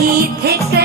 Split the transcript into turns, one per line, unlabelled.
ही थे